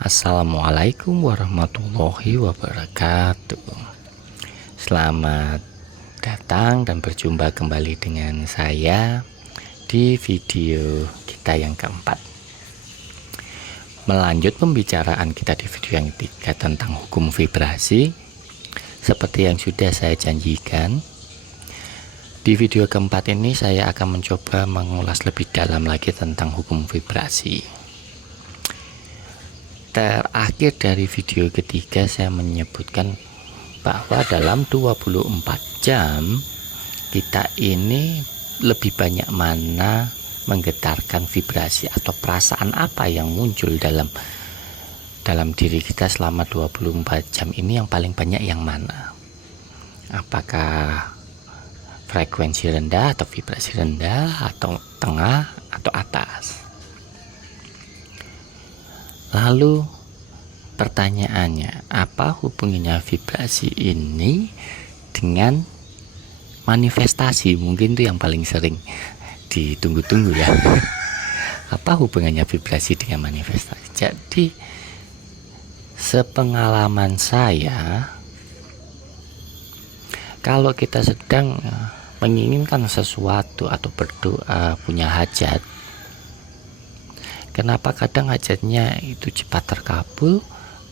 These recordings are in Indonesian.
Assalamualaikum warahmatullahi wabarakatuh. Selamat datang dan berjumpa kembali dengan saya di video kita yang keempat. Melanjut pembicaraan kita di video yang ketiga tentang hukum vibrasi. Seperti yang sudah saya janjikan, di video keempat ini saya akan mencoba mengulas lebih dalam lagi tentang hukum vibrasi. Terakhir dari video ketiga saya menyebutkan bahwa dalam 24 jam kita ini lebih banyak mana menggetarkan vibrasi atau perasaan apa yang muncul dalam diri kita selama 24 jam ini, yang paling banyak yang mana? Apakah frekuensi rendah atau vibrasi rendah atau tengah atau atas? Lalu pertanyaannya, apa hubungannya vibrasi ini dengan manifestasi? Mungkin itu yang paling sering ditunggu-tunggu ya. Apa hubungannya vibrasi dengan manifestasi? Jadi sepengalaman saya, kalau kita sedang menginginkan sesuatu atau berdoa, punya hajat, kenapa kadang hajatnya itu cepat terkabul,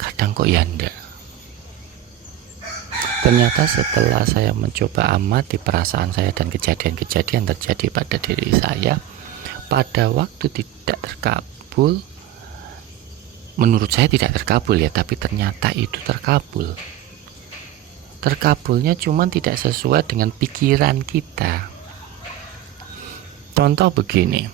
kadang kok ya enggak? Ternyata setelah saya mencoba amati perasaan saya dan kejadian-kejadian terjadi pada diri saya, pada waktu tidak terkabul, menurut saya tidak terkabul ya, tapi ternyata itu terkabul. Terkabulnya cuma tidak sesuai dengan pikiran kita. Contoh begini,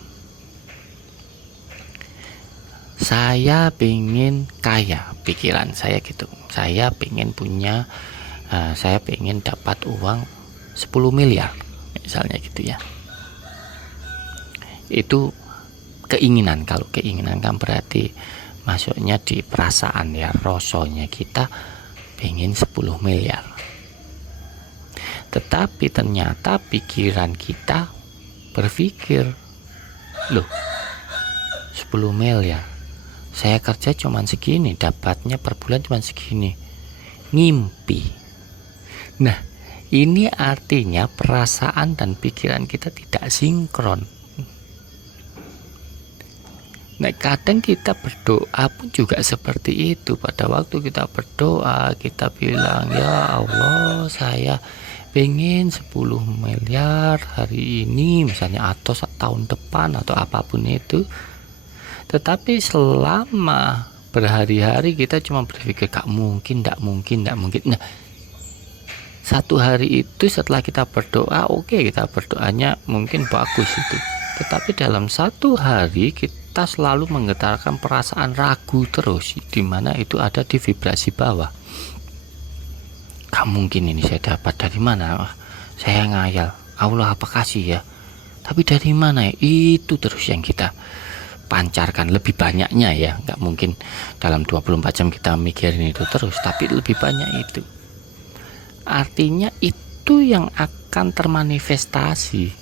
saya pengen kaya, pikiran saya gitu. Saya pengen punya, saya pengen dapat uang 10 miliar misalnya gitu ya. Itu keinginan. Kalau keinginan kan berarti masuknya di perasaan ya, rasonya kita pengen 10 miliar. Tetapi ternyata pikiran kita berpikir, loh 10 miliar, saya kerja cuman segini, dapatnya per bulan cuman segini. Ngimpi. Nah, ini artinya perasaan dan pikiran kita tidak sinkron. Nah, kadang kita berdoa pun juga seperti itu. Pada waktu kita berdoa, kita bilang, ya Allah, saya pengen 10 miliar hari ini misalnya, atau tahun depan, atau apapun itu. Tetapi selama berhari-hari kita cuma berpikir gak mungkin, gak mungkin, gak mungkin. Nah, satu hari itu setelah kita berdoa, oke, kita berdoanya mungkin bagus itu. Tetapi dalam satu hari kita selalu menggetarkan perasaan ragu terus, dimana itu ada di vibrasi bawah. Gak mungkin ini saya dapat, dari mana? Saya ngayal, Allah apa kasih ya? Tapi dari mana ya? Itu terus yang kita pancarkan, lebih banyaknya ya, nggak mungkin dalam 24 jam kita mikirin itu terus, tapi lebih banyak itu. Artinya itu yang akan termanifestasi.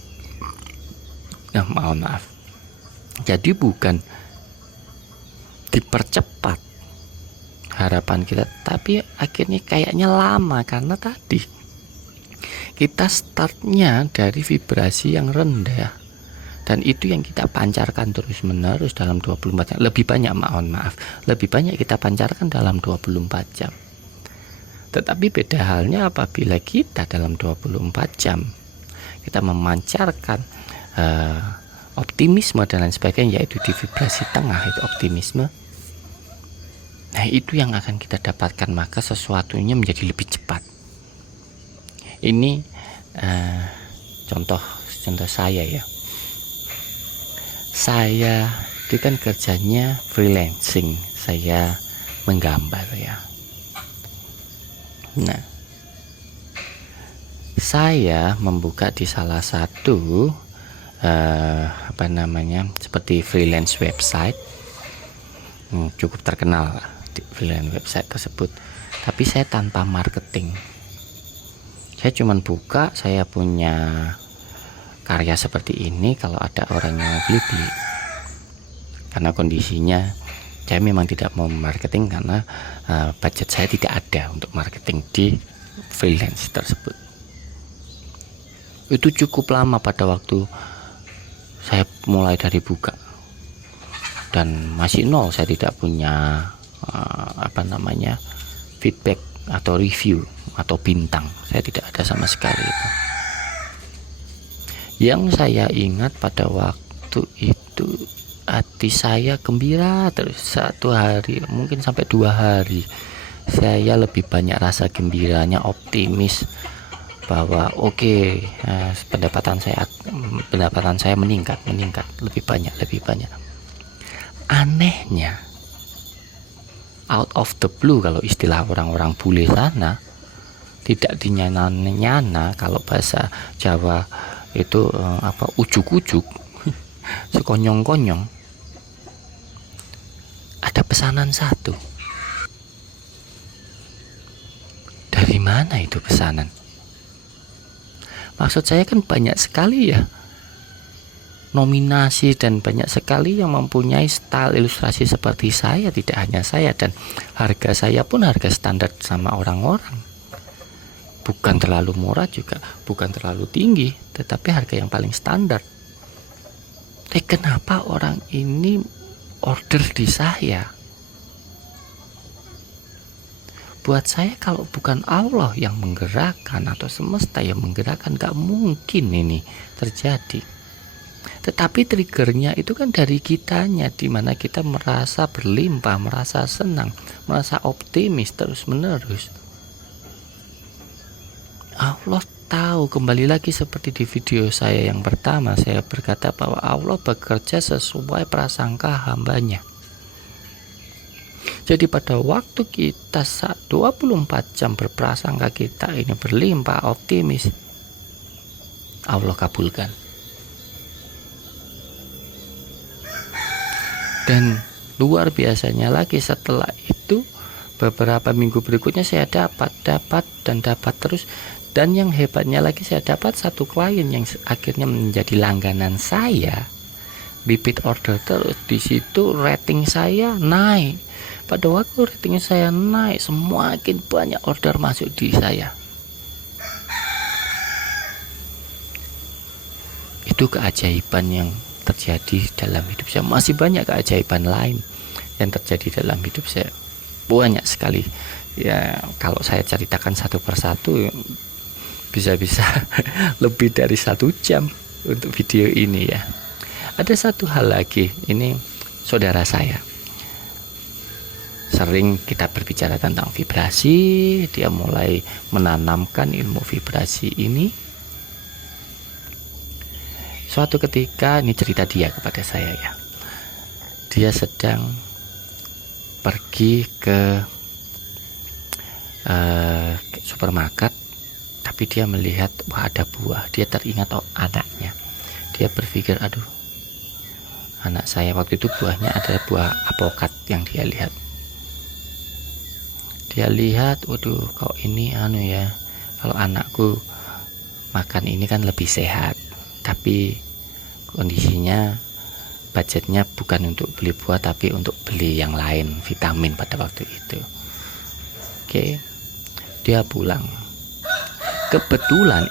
Nah, mohon maaf, jadi bukan dipercepat harapan kita, tapi akhirnya kayaknya lama karena tadi kita startnya dari vibrasi yang rendah. Dan itu yang kita pancarkan terus menerus dalam 24 jam. Lebih banyak, mohon maaf, lebih banyak kita pancarkan dalam 24 jam. Tetapi beda halnya apabila kita dalam 24 jam kita memancarkan optimisme dan lain sebagainya, yaitu di vibrasi tengah, itu optimisme. Nah, itu yang akan kita dapatkan, maka sesuatunya menjadi lebih cepat. Ini contoh saya ya. Saya itu kan kerjanya freelancing, saya menggambar ya. Nah, saya membuka di salah satu seperti freelance website, cukup terkenal di freelance website tersebut. Tapi saya tanpa marketing. Saya cuman buka, saya punya karya seperti ini, kalau ada orang yang beli, karena kondisinya Saya memang tidak mau marketing karena budget saya tidak ada untuk marketing di freelance tersebut. Itu cukup lama pada waktu saya mulai dari buka, dan masih nol. Saya tidak punya feedback atau review atau bintang. Saya tidak ada sama sekali itu. Yang saya ingat pada waktu itu, hati saya gembira terus. 1 hari, mungkin sampai 2 hari, saya lebih banyak rasa gembiranya, optimis bahwa pendapatan saya meningkat lebih banyak. Anehnya, out of the blue, kalau istilah orang-orang bule sana, tidak dinyana-nyana, kalau bahasa Jawa itu ujuk-ujuk, sekonyong-konyong, ada pesanan satu. Dari mana itu pesanan? Maksud saya kan banyak sekali ya nominasi, dan banyak sekali yang mempunyai style ilustrasi seperti saya. Tidak hanya saya, dan harga saya pun harga standar sama orang-orang. Bukan terlalu murah juga, bukan terlalu tinggi, tetapi harga yang paling standar. Kenapa orang ini order di saya? Buat saya, kalau bukan Allah yang menggerakkan atau semesta yang menggerakkan, gak mungkin ini terjadi. Tetapi triggernya itu kan dari kitanya, dimana kita merasa berlimpah, merasa senang, merasa optimis terus menerus. Allah tahu. Kembali lagi seperti di video saya yang pertama, saya berkata bahwa Allah bekerja sesuai prasangka hambanya. Jadi pada waktu kita 24 jam berprasangka kita ini berlimpah, optimis, Allah kabulkan. Dan luar biasanya lagi, setelah itu beberapa minggu berikutnya saya dapat terus. Dan yang hebatnya lagi, saya dapat satu klien yang akhirnya menjadi langganan saya, repeat order terus. Di situ rating saya naik. Pada waktu rating saya naik, semakin banyak order masuk di saya. Itu keajaiban yang terjadi dalam hidup saya. Masih banyak keajaiban lain yang terjadi dalam hidup saya, banyak sekali ya. Kalau saya ceritakan satu persatu, bisa-bisa lebih dari 1 jam untuk video ini ya. Ada satu hal lagi, ini saudara saya, sering kita berbicara tentang vibrasi. Dia mulai menanamkan ilmu vibrasi ini. Suatu ketika, ini cerita dia kepada saya ya, dia sedang pergi ke supermarket, tapi dia melihat ada buah. Dia teringat anaknya. Dia berpikir, aduh, anak saya, waktu itu buahnya adalah buah apokat yang dia lihat. Dia lihat, waduh, kok ini kalau anakku makan ini kan lebih sehat, tapi kondisinya budgetnya bukan untuk beli buah, tapi untuk beli yang lain, vitamin pada waktu itu. Oke, dia pulang. Kebetulan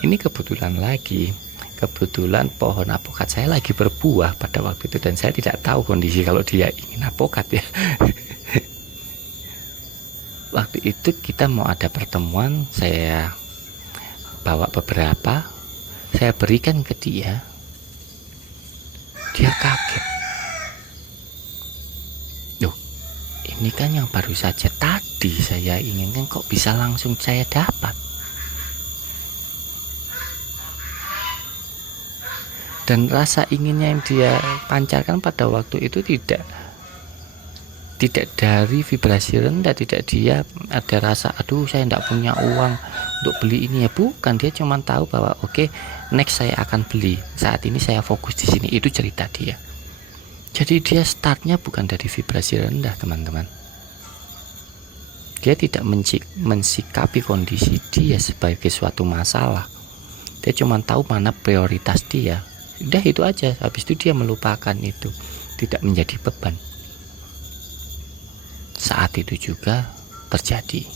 pohon apokat saya lagi berbuah pada waktu itu, dan saya tidak tahu kondisi kalau dia ingin apokat ya. Waktu itu kita mau ada pertemuan, saya bawa beberapa, saya berikan ke dia. Dia kaget. Loh, ini kan yang baru saja tadi saya inginkan, kok bisa langsung saya dapat? Dan rasa inginnya yang dia pancarkan pada waktu itu tidak dari vibrasi rendah, tidak dia ada rasa aduh saya tidak punya uang untuk beli ini ya, bukan. Dia cuma tahu bahwa oke, next saya akan beli, saat ini saya fokus di sini. Itu cerita dia. Jadi dia startnya bukan dari vibrasi rendah, teman-teman. Dia tidak mensikapi kondisi dia sebagai suatu masalah. Dia cuma tahu mana prioritas dia. Udah itu aja, habis itu dia melupakan itu, tidak menjadi beban. saat itu juga terjadi.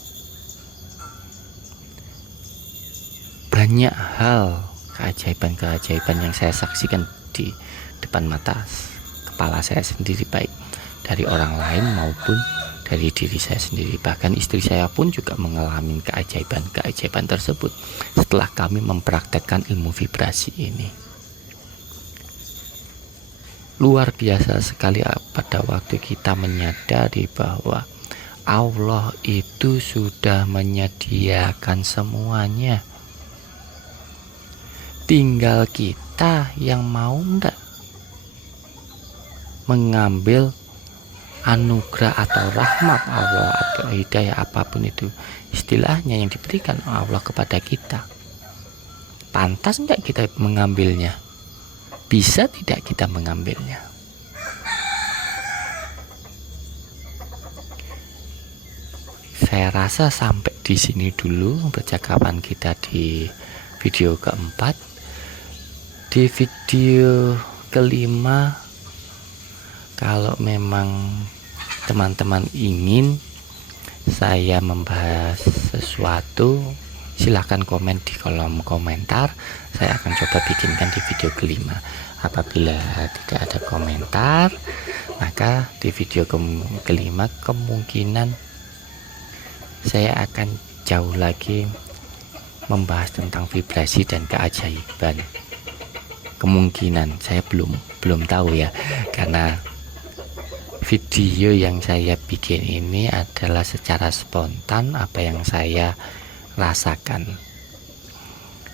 Banyak hal keajaiban-keajaiban yang saya saksikan di depan mata kepala saya sendiri, baik dari orang lain maupun dari diri saya sendiri. Bahkan istri saya pun juga mengalami keajaiban-keajaiban tersebut setelah kami mempraktekkan ilmu vibrasi ini. Luar biasa sekali pada waktu kita menyadari bahwa Allah itu sudah menyediakan semuanya. Tinggal kita yang mau enggak mengambil anugerah atau rahmat Allah atau hidayah apapun itu istilahnya yang diberikan Allah kepada kita. Pantas enggak kita mengambilnya? Bisa tidak kita mengambilnya? Saya rasa sampai di sini dulu percakapan kita di video keempat. Di video kelima, kalau memang teman-teman ingin saya membahas sesuatu, silahkan komen di kolom komentar. Saya akan coba bikinkan di video kelima. Apabila tidak ada komentar, maka di video kelima kemungkinan saya akan jauh lagi membahas tentang vibrasi dan keajaiban. Kemungkinan saya belum tahu ya, karena video yang saya bikin ini adalah secara spontan apa yang saya rasakan,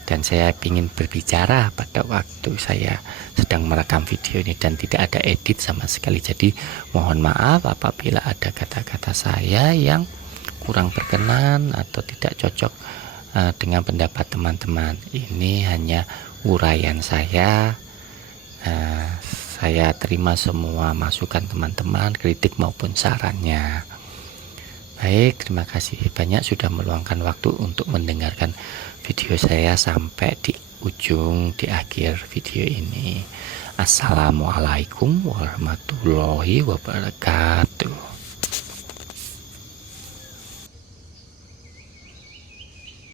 dan saya ingin berbicara pada waktu saya sedang merekam video ini dan tidak ada edit sama sekali. Jadi mohon maaf apabila ada kata-kata saya yang kurang berkenan atau tidak cocok dengan pendapat teman-teman. Ini hanya uraian saya. Saya terima semua masukan teman-teman, kritik maupun sarannya. Baik, terima kasih banyak sudah meluangkan waktu untuk mendengarkan video saya sampai di ujung, di akhir video ini. Assalamualaikum warahmatullahi wabarakatuh.